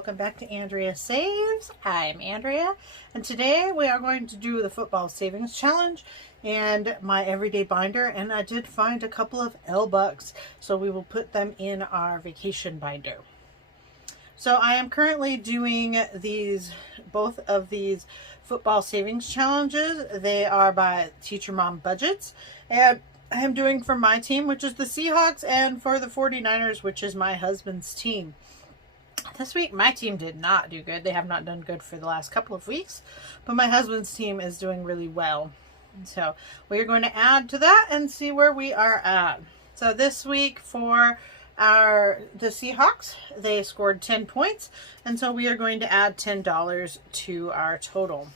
welcome back to Andrea Saves. I'm Andrea, and today we are going to do the football savings challenge and my everyday binder, and I did find a couple of L-bucks, so we will put them in our vacation binder. So I am currently doing both of these football savings challenges. They are by Teacher Mom Budgets, and I am doing for my team, which is the Seahawks, and for the 49ers, which is my husband's team. This week, my team did not do good. They have not done good for the last couple of weeks, but my husband's team is doing really well. So we're going to add to that and see where we are at. So this week for the Seahawks, they scored 10 points, and so we are going to add $10 to our total.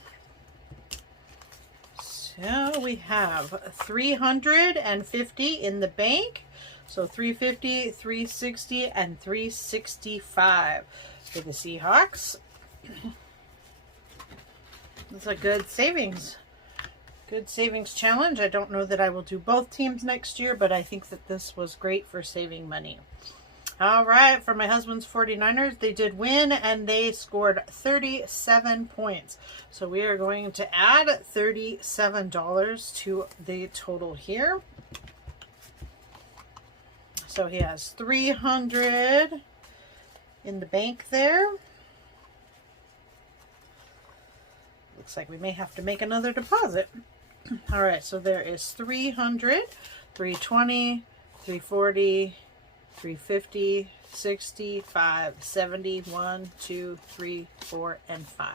So we have 350 in the bank. So 350, 360, and 365 for the Seahawks. It's a good savings challenge. I don't know that I will do both teams next year, but I think that this was great for saving money. All right, for my husband's 49ers, they did win, and they scored 37 points. So we are going to add $37 to the total here. So he has 300 in the bank there. Looks like we may have to make another deposit. All right, so there is 300, 320, 340, 350, 65, 70, 1, 2, 3, 4, and 5.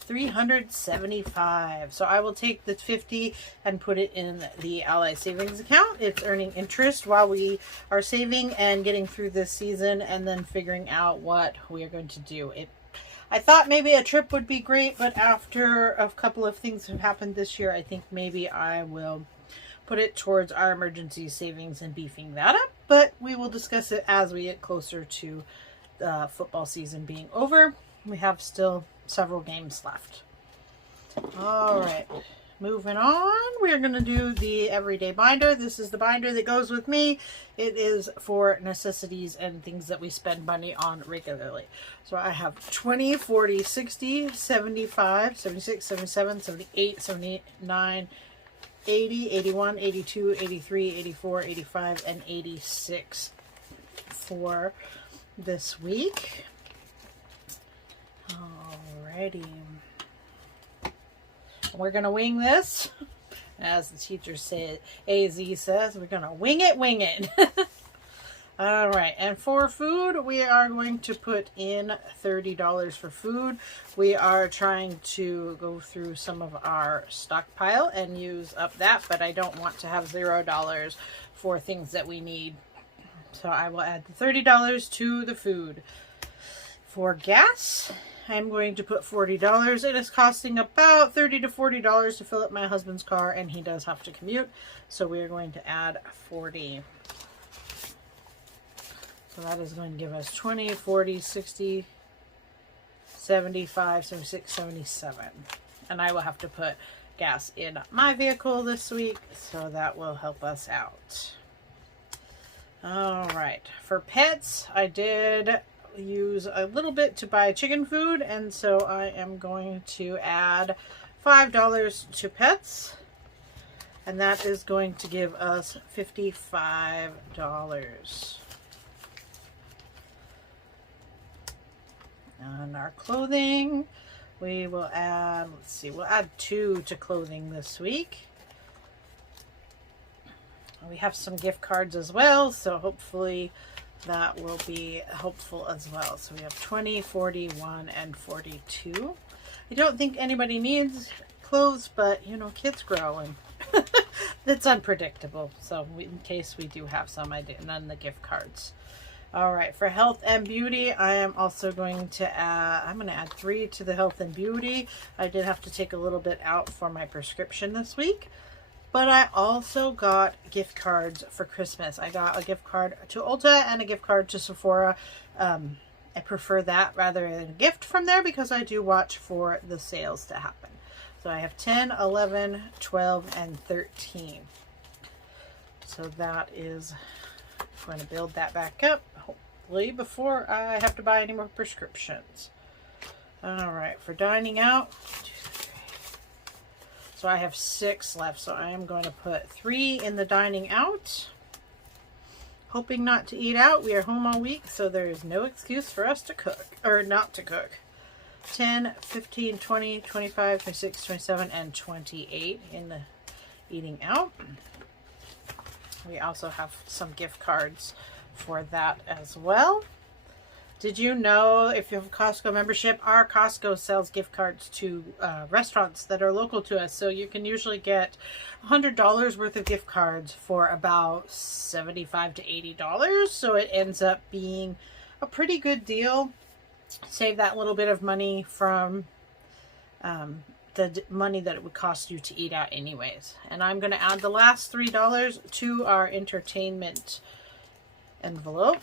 375. So I will take the 50 and put it in the Ally savings account. It's earning interest while we are saving and getting through this season and then figuring out what we are going to do. I thought maybe a trip would be great, but after a couple of things have happened this year, I think maybe I will put it towards our emergency savings and beefing that up. But we will discuss it as we get closer to the football season being over. We have still several games left. All right, moving on. We're going to do the everyday binder. This is the binder that goes with me. It is for necessities and things that we spend money on regularly. So I have 20, 40, 60, 75, 76, 77, 78, 79, 80, 81, 82, 83, 84, 85, and 86 for this week. Alrighty. We're going to wing this. As the teacher said, AZ says, we're going to wing it. Alright, and for food, we are going to put in $30 for food. We are trying to go through some of our stockpile and use up that, but I don't want to have $0 for things that we need. So I will add the $30 to the food. For gas, I'm going to put $40. It is costing about $30 to $40 to fill up my husband's car, and he does have to commute. So we are going to add 40. So that is going to give us 20, 40, 60, 75, 76, 77. And I will have to put gas in my vehicle this week, so that will help us out. All right. For pets, I did use a little bit to buy chicken food, and so I am going to add $5 to pets, and that is going to give us $55. On our clothing, we will add, we'll add 2 to clothing this week. We have some gift cards as well, so hopefully that will be helpful as well. So we have 20, 41, and 42. I don't think anybody needs clothes, but you know, kids grow and it's unpredictable. So in case we do have some, I didn't on the gift cards. All right, for health and beauty, I am also going to add 3 to the health and beauty. I did have to take a little bit out for my prescription this week. But I also got gift cards for Christmas. I got a gift card to Ulta and a gift card to Sephora. I prefer that rather than a gift from there because I do watch for the sales to happen. So I have 10, 11, 12, and 13. So that is, we're going to build that back up. quickly before I have to buy any more prescriptions. All right, for dining out, so I have 6 left, so I am going to put 3 in the dining out. Hoping not to eat out. We are home all week, so there is no excuse for us to cook, or not to cook. 10, 15, 20, 25, 26, 27, and 28 in the eating out. We also have some gift cards for that as well. Did you know, if you have a Costco membership, our Costco sells gift cards to restaurants that are local to us. So you can usually get $100 worth of gift cards for about $75 to $80. So it ends up being a pretty good deal. Save that little bit of money from the money that it would cost you to eat out anyways. And I'm going to add the last $3 to our entertainment envelope.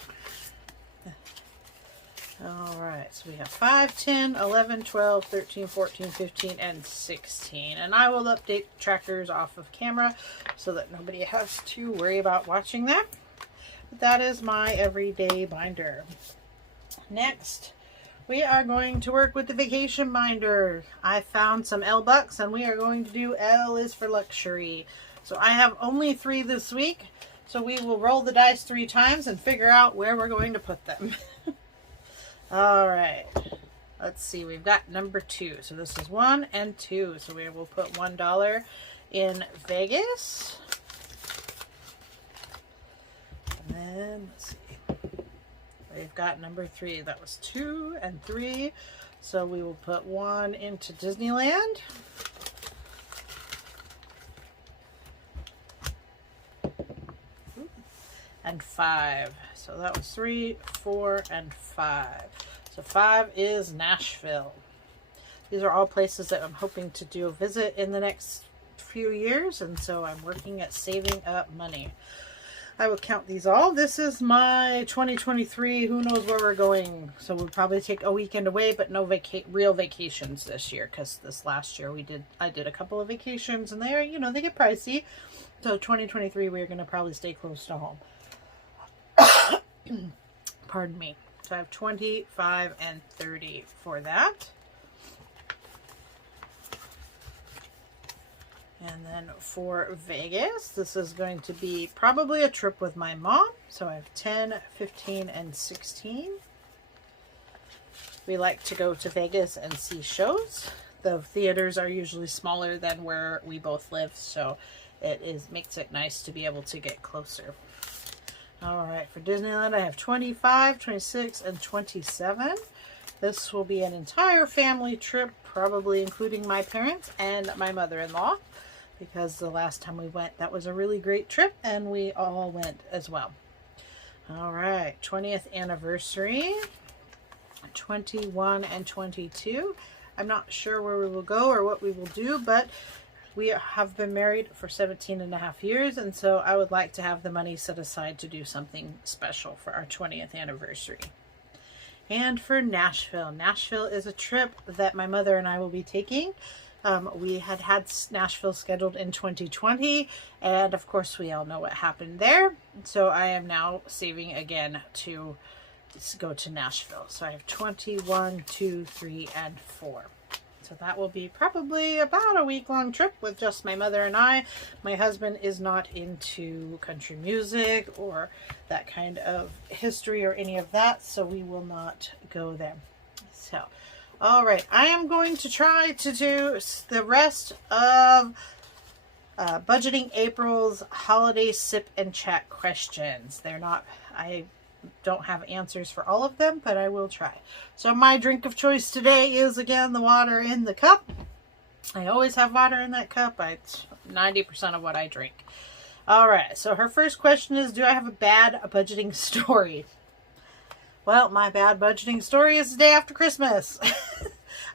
All right, so we have 5, 10, 11, 12, 13, 14, 15, and 16. And I will update trackers off of camera so that nobody has to worry about watching that. But that is my everyday binder. Next, we are going to work with the vacation binder. I found some L bucks and we are going to do L is for luxury. So I have only 3 this week. So we will roll the dice 3 times and figure out where we're going to put them. All right, let's see. We've got number 2. So this is 1 and 2. So we will put $1 in Vegas. And then let's see. We've got number 3. That was 2 and 3. So we will put 1 into Disneyland. And 5. So that was 3, 4, and 5. So 5 is Nashville. These are all places that I'm hoping to do a visit in the next few years. And so I'm working at saving up money. I will count these all. This is my 2023. Who knows where we're going? So we'll probably take a weekend away, but no real vacations this year. Because this last year I did a couple of vacations and they're, they get pricey. So 2023, we're going to probably stay close to home. Pardon me. So I have 25 and 30 for that. And then for Vegas, this is going to be probably a trip with my mom. So I have 10, 15, and 16. We like to go to Vegas and see shows. The theaters are usually smaller than where we both live, so makes it nice to be able to get closer. All right, for Disneyland, I have 25, 26, and 27. This will be an entire family trip, probably including my parents and my mother-in-law, because the last time we went, that was a really great trip, and we all went as well. All right, 20th anniversary, 21 and 22. I'm not sure where we will go or what we will do, but we have been married for 17 and a half years, and so I would like to have the money set aside to do something special for our 20th anniversary. And for Nashville. Nashville is a trip that my mother and I will be taking. We had Nashville scheduled in 2020, and of course we all know what happened there. So I am now saving again to go to Nashville. So I have 21, 2, 3, and 4. So that will be probably about a week-long trip with just my mother and I. My husband is not into country music or that kind of history or any of that, so we will not go there. So, all right, I am going to try to do the rest of Budgeting April's holiday sip and chat questions. I don't have answers for all of them, but I will try. So my drink of choice today is, again, the water in the cup. I always have water in that cup. It's 90% of what I drink. All right, so her first question is, do I have a bad budgeting story? Well, my bad budgeting story is the day after Christmas.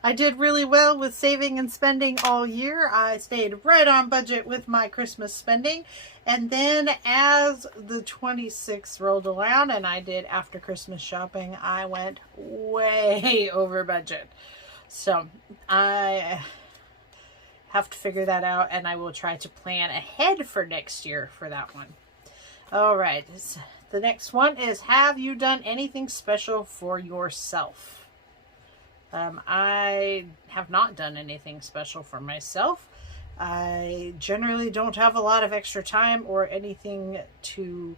I did really well with saving and spending all year. I stayed right on budget with my Christmas spending. And then as the 26th rolled around and I did after Christmas shopping, I went way over budget. So I have to figure that out, and I will try to plan ahead for next year for that one. All right. The next one is, have you done anything special for yourself? I have not done anything special for myself. I generally don't have a lot of extra time or anything to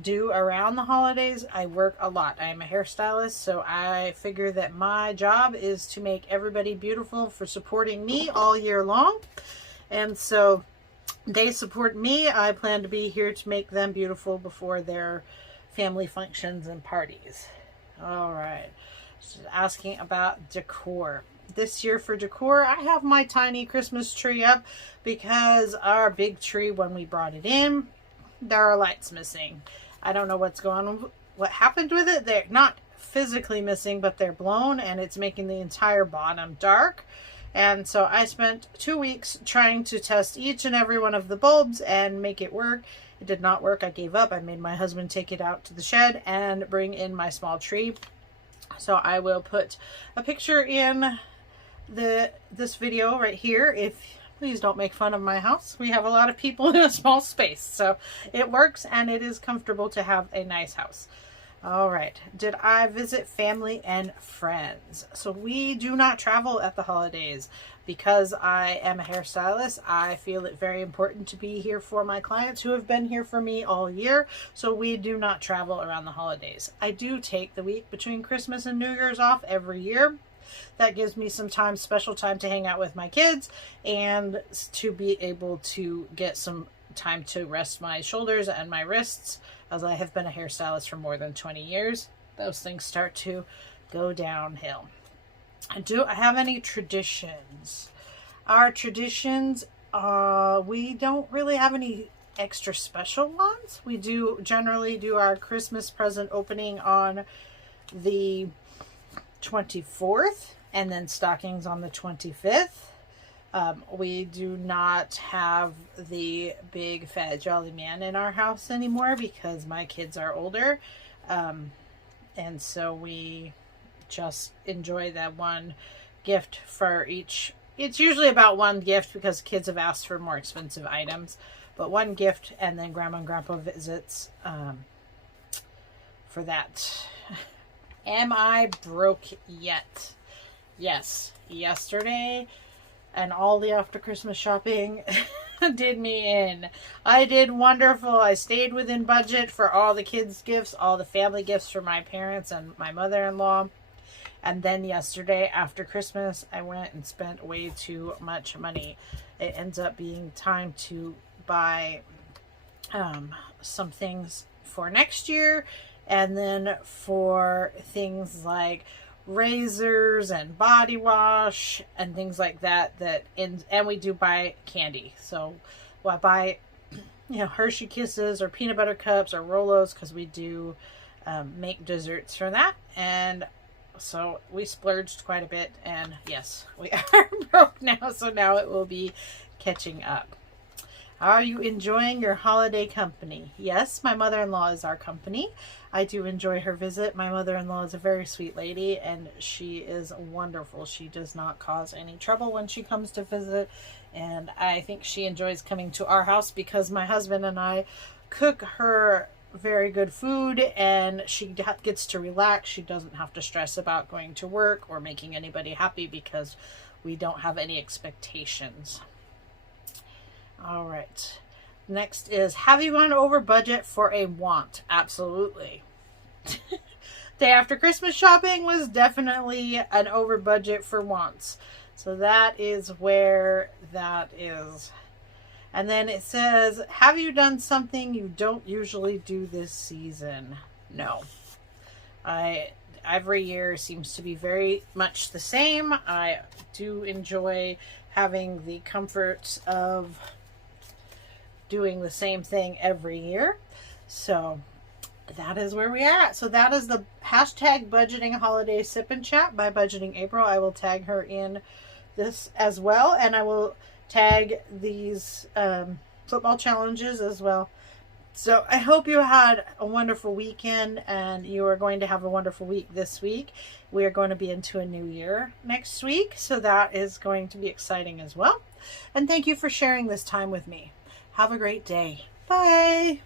do around the holidays. I work a lot. I am a hairstylist, so I figure that my job is to make everybody beautiful for supporting me all year long. And so they support me. I plan to be here to make them beautiful before their family functions and parties. All right. Just asking about decor. This year for decor, I have my tiny Christmas tree up because our big tree, when we brought it in, there are lights missing. I don't know what happened with it. They're not physically missing, but they're blown, and it's making the entire bottom dark. And so I spent 2 weeks trying to test each and every one of the bulbs and make it work. It did not work. I gave up. I made my husband take it out to the shed and bring in my small tree. So I will put a picture in this video right here. Please don't make fun of my house. We have a lot of people in a small space, so it works and it is comfortable to have a nice house. All right. Did I visit family and friends? So we do not travel at the holidays because I am a hairstylist. I feel it very important to be here for my clients who have been here for me all year. So we do not travel around the holidays. I do take the week between Christmas and New Year's off every year. That gives me some time, special time to hang out with my kids and to be able to get some time to rest my shoulders and my wrists, as I have been a hairstylist for more than 20 years. Those things start to go downhill. Do I have any traditions? Our traditions, we don't really have any extra special ones. We do generally do our Christmas present opening on the 24th, and then stockings on the 25th. We do not have the big fat jolly man in our house anymore because my kids are older. And so we just enjoy that one gift for each. It's usually about one gift because kids have asked for more expensive items, but one gift, and then grandma and grandpa visits for that. Am I broke yet? Yes. Yesterday and all the after Christmas shopping did me in. I did wonderful. I stayed within budget for all the kids' gifts, all the family gifts for my parents and my mother-in-law. And then yesterday after Christmas, I went and spent way too much money. It ends up being time to buy some things for next year. And then for things like razors and body wash and things like that, and we do buy candy. So I buy, Hershey Kisses or peanut butter cups or Rolos because we do make desserts for that. And so we splurged quite a bit. And yes, we are broke now. So now it will be catching up. Are you enjoying your holiday company? Yes, my mother-in-law is our company. I do enjoy her visit. My mother-in-law is a very sweet lady, and she is wonderful. She does not cause any trouble when she comes to visit, and I think she enjoys coming to our house because my husband and I cook her very good food, and she gets to relax. She doesn't have to stress about going to work or making anybody happy because we don't have any expectations. All right. Next is, have you gone over budget for a want? Absolutely. Day after Christmas shopping was definitely an over budget for wants. So that is where that is. And then it says, have you done something you don't usually do this season? No. Every year seems to be very much the same. I do enjoy having the comforts of doing the same thing every year. So that is where we are at. So that is the hashtag budgeting holiday sip and chat by Budgeting April. I will tag her in this as well, and I will tag these football challenges as well. So I hope you had a wonderful weekend, and you are going to have a wonderful week this week. We are going to be into a new year next week, so that is going to be exciting as well. And thank you for sharing this time with me. Have a great day. Bye.